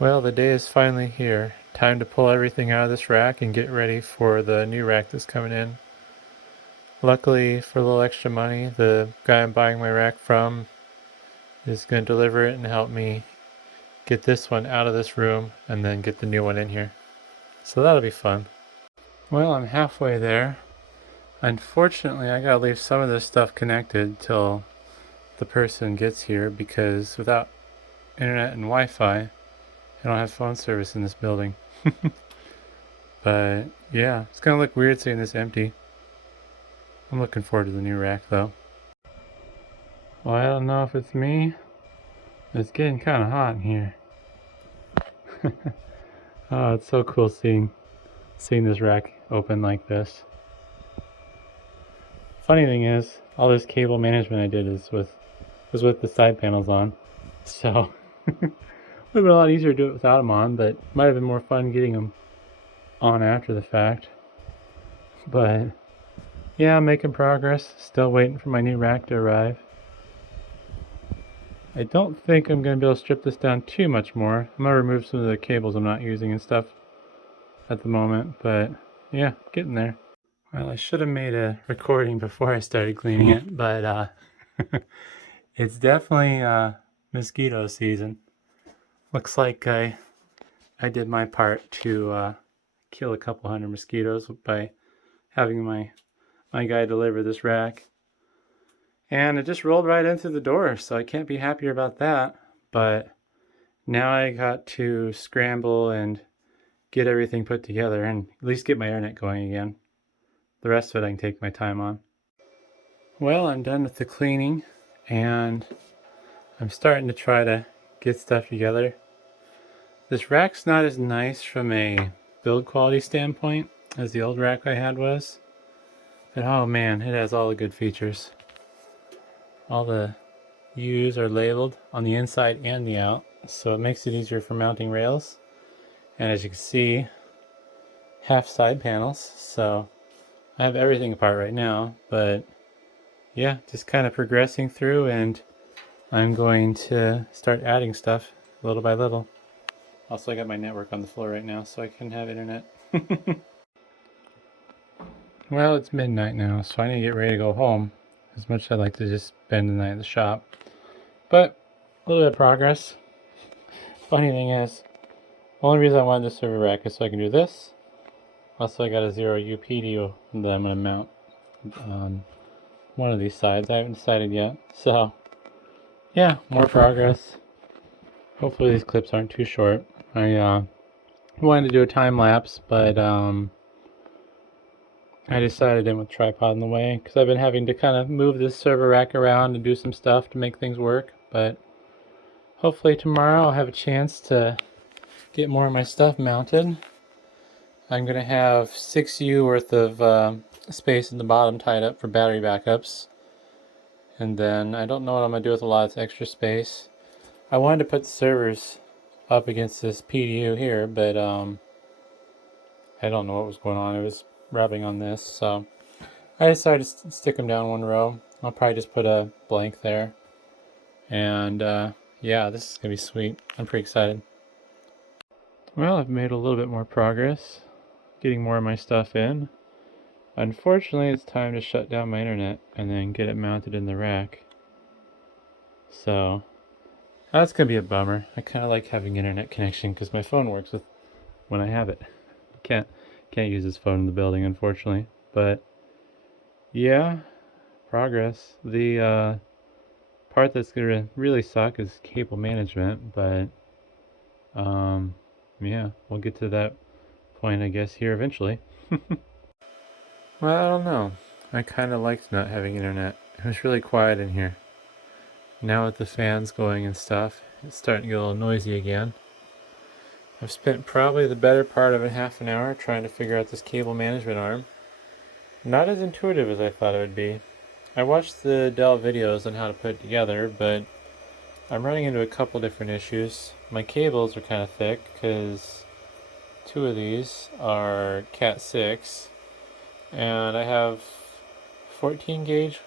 Well, the day is finally here. Time to pull everything out of this rack and get ready for the new rack that's coming in. Luckily, for a little extra money, the guy I'm buying my rack from is going to deliver it and help me get this one out of this room and then get the new one in here. So that'll be fun. Well, I'm halfway there. Unfortunately, I gotta leave some of this stuff connected till the person gets here because without internet and Wi-Fi, I don't have phone service in this building. But yeah, it's gonna look weird seeing this empty. I'm looking forward to the new rack though. Well, I don't know if it's me. It's getting kind of hot in here. Oh, it's so cool seeing this rack open like this. Funny thing is, all this cable management I did was with the side panels on. So it would have been a lot easier to do it without them on, but it might have been more fun getting them on after the fact. But yeah, I'm making progress. Still waiting for my new rack to arrive. I don't think I'm going to be able to strip this down too much more. I'm going to remove some of the cables I'm not using and stuff at the moment, but yeah, getting there. Well, I should have made a recording before I started cleaning it, but it's definitely mosquito season. Looks like I did my part to kill a couple hundred mosquitoes by having my guy deliver this rack. And it just rolled right in through the door, so I can't be happier about that. But now I got to scramble and get everything put together and at least get my internet going again. The rest of it I can take my time on. Well, I'm done with the cleaning and I'm starting to try to get stuff together. This rack's not as nice from a build quality standpoint as the old rack I had was. But oh man, it has all the good features. All the U's are labeled on the inside and the out, so it makes it easier for mounting rails. And as you can see, half side panels, so I have everything apart right now, but yeah, just kind of progressing through, and I'm going to start adding stuff little by little. Also, I got my network on the floor right now, so I can have internet. Well, it's midnight now, so I need to get ready to go home. As much as I'd like to just spend the night at the shop. But, a little bit of progress. Funny thing is, the only reason I wanted this server rack is so I can do this. Also, I got a 0U PDU that I'm going to mount on one of these sides. I haven't decided yet. So, yeah, more progress. Hopefully these clips aren't too short. I wanted to do a time lapse, but I decided in with tripod in the way because I've been having to kind of move this server rack around and do some stuff to make things work. But hopefully tomorrow I'll have a chance to get more of my stuff mounted. I'm going to have 6U worth of space in the bottom tied up for battery backups. And then I don't know what I'm going to do with a lot of this extra space. I wanted to put the servers up against this PDU here, but I don't know what was going on. It was rubbing on this, so I decided to stick them down one row. I'll probably just put a blank there. And yeah, this is going to be sweet. I'm pretty excited. Well, I've made a little bit more progress getting more of my stuff in. Unfortunately, it's time to shut down my internet and then get it mounted in the rack. So that's going to be a bummer. I kind of like having internet connection because my phone works with when I have it. Can't use this phone in the building, unfortunately. But yeah, progress. The part that's gonna really suck is cable management, but yeah, we'll get to that point, I guess, here eventually. Well, I don't know. I kind of liked not having internet. It was really quiet in here. Now with the fans going and stuff, it's starting to get a little noisy again. I've spent probably the better part of a half an hour trying to figure out this cable management arm. Not as intuitive as I thought it would be. I watched the Dell videos on how to put it together, but I'm running into a couple different issues. My cables are kind of thick because two of these are Cat 6, and I have 14 gauge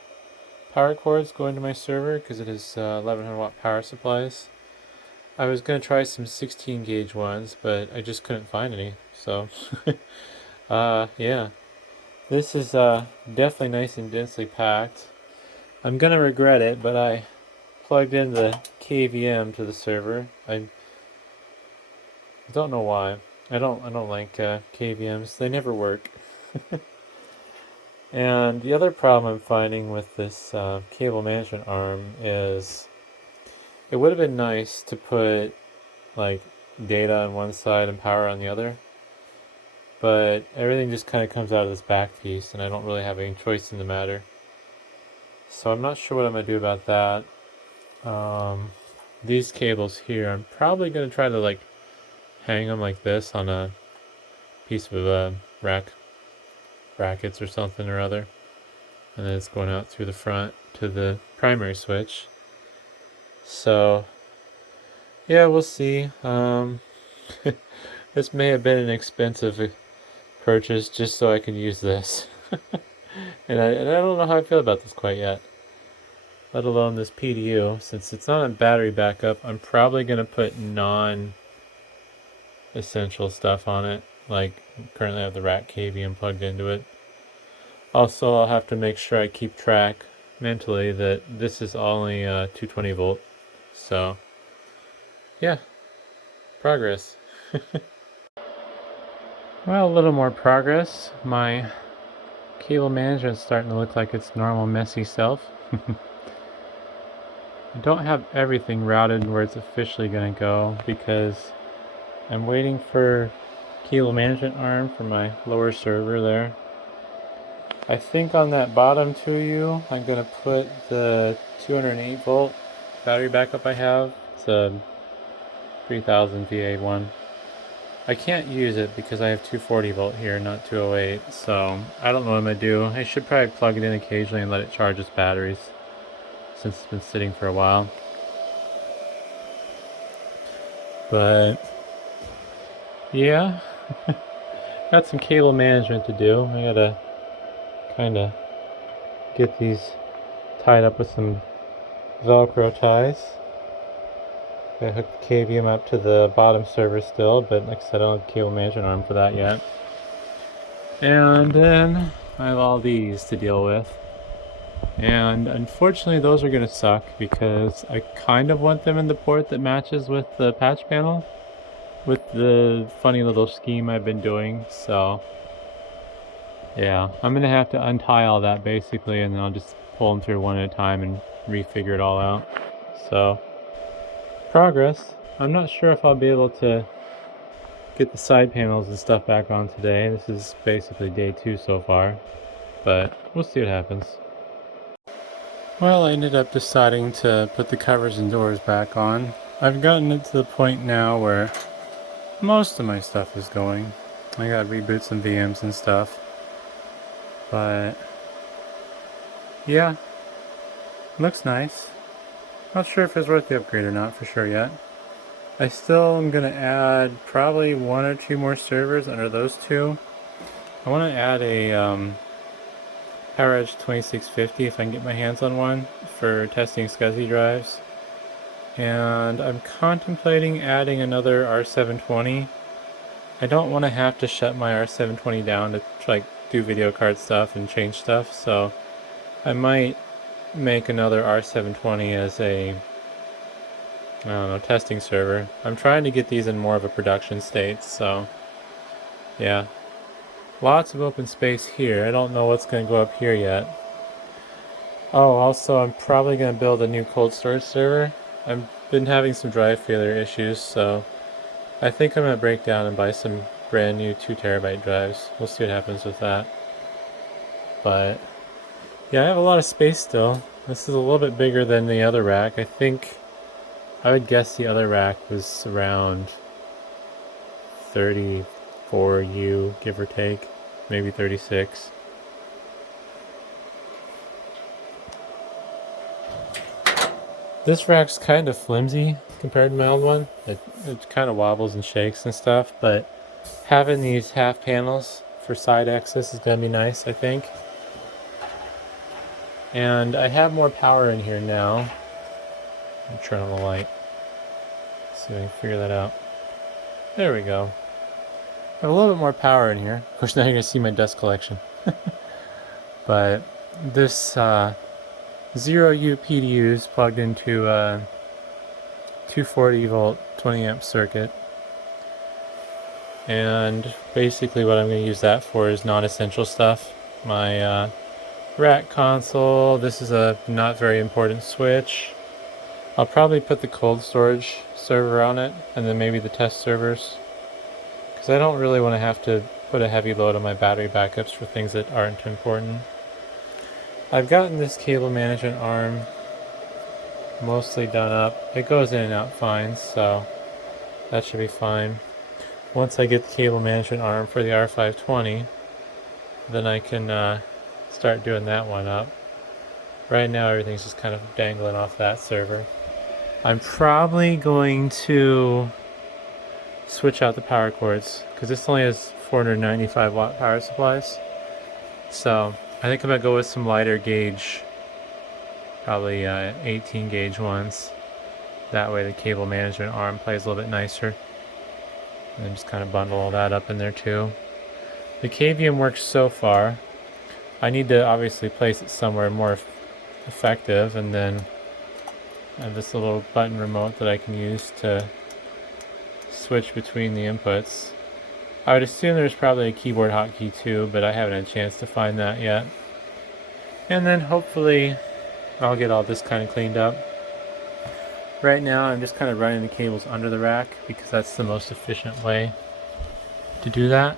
power cords going to my server because it is 1100 watt power supplies. I was going to try some 16 gauge ones, but I just couldn't find any. So, yeah. This is definitely nice and densely packed. I'm going to regret it, but I plugged in the KVM to the server. I don't know why. I don't like KVMs. They never work. And the other problem I'm finding with this cable management arm is it would have been nice to put like data on one side and power on the other, but everything just kind of comes out of this back piece and I don't really have any choice in the matter. So I'm not sure what I'm going to do about that. These cables here, I'm probably going to try to like hang them like this on a piece of rack brackets or something or other, and then it's going out through the front to the primary switch. So yeah, we'll see. This may have been an expensive purchase just so I can use this. and I don't know how I feel about this quite yet, let alone this PDU. Since it's not a battery backup, I'm probably going to put non-essential stuff on it, like currently I have the rack KVM plugged into it. Also, I'll have to make sure I keep track mentally that this is only 220 volt. So, yeah, progress. Well, a little more progress. My cable management's starting to look like its normal messy self. I don't have everything routed where it's officially going to go because I'm waiting for cable management arm for my lower server there. I think on that bottom 2U, I'm going to put the 208 volt battery backup I have. It's a 3000 VA one. I can't use it because I have 240 volt here, not 208, so I don't know what I'm going to do. I should probably plug it in occasionally and let it charge its batteries since it's been sitting for a while. But yeah, got some cable management to do. I gotta kind of get these tied up with some Velcro ties. I hooked the KVM up to the bottom server still, but like I said, I don't have a cable management arm for that yet. And then I have all these to deal with. And unfortunately those are going to suck because I kind of want them in the port that matches with the patch panel with the funny little scheme I've been doing. So yeah, I'm going to have to untie all that basically, and then I'll just pull them through one at a time and refigure it all out. So progress. I'm not sure if I'll be able to get the side panels and stuff back on today. This is basically day 2 so far, but we'll see what happens. Well, I ended up deciding to put the covers and doors back on. I've gotten it to the point now where most of my stuff is going. I got to reboot some VMs and stuff, but yeah, looks nice. Not sure if it's worth the upgrade or not for sure yet. I still am going to add probably 1 or 2 more servers under those 2. I want to add a PowerEdge 2650 if I can get my hands on one for testing SCSI drives. And I'm contemplating adding another R720. I don't want to have to shut my R720 down to like do video card stuff and change stuff, so I might make another R720 as a, I don't know, testing server. I'm trying to get these in more of a production state, so yeah. Lots of open space here. I don't know what's going to go up here yet. Oh, also I'm probably going to build a new cold storage server. I've been having some drive failure issues, so I think I'm going to break down and buy some brand new 2 terabyte drives. We'll see what happens with that. But yeah, I have a lot of space still. This is a little bit bigger than the other rack. I think I would guess the other rack was around 34U, give or take, maybe 36. This rack's kind of flimsy compared to my old one. It kind of wobbles and shakes and stuff, but having these half panels for side access is going to be nice, I think. And I have more power in here now. I'll turn on the light so see if I can figure that out. There we go. I have a little bit more power in here. Of course, now you're going to see my dust collection. But this 0U PDU is plugged into a 240 volt 20 amp circuit. And basically what I'm going to use that for is non-essential stuff. My rack console, this is a not very important switch. I'll probably put the cold storage server on it, and then maybe the test servers, because I don't really want to have to put a heavy load on my battery backups for things that aren't important. I've gotten this cable management arm mostly done up. It goes in and out fine, so that should be fine. Once I get the cable management arm for the R520, then I can start doing that one up. Right now everything's just kind of dangling off that server. I'm probably going to switch out the power cords, because this only has 495 watt power supplies. So I think I'm going to go with some lighter gauge, probably 18 gauge ones. That way the cable management arm plays a little bit nicer. And then just kind of bundle all that up in there too. The KVM works so far. I need to obviously place it somewhere more effective, and then I have this little button remote that I can use to switch between the inputs. I would assume there's probably a keyboard hotkey too, but I haven't had a chance to find that yet. And then hopefully I'll get all this kind of cleaned up. Right now I'm just kind of running the cables under the rack because that's the most efficient way to do that.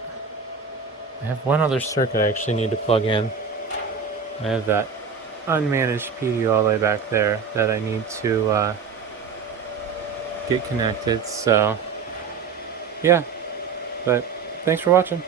I have one other circuit I actually need to plug in. I have that unmanaged PD all the way back there that I need to get connected, so yeah, but thanks for watching.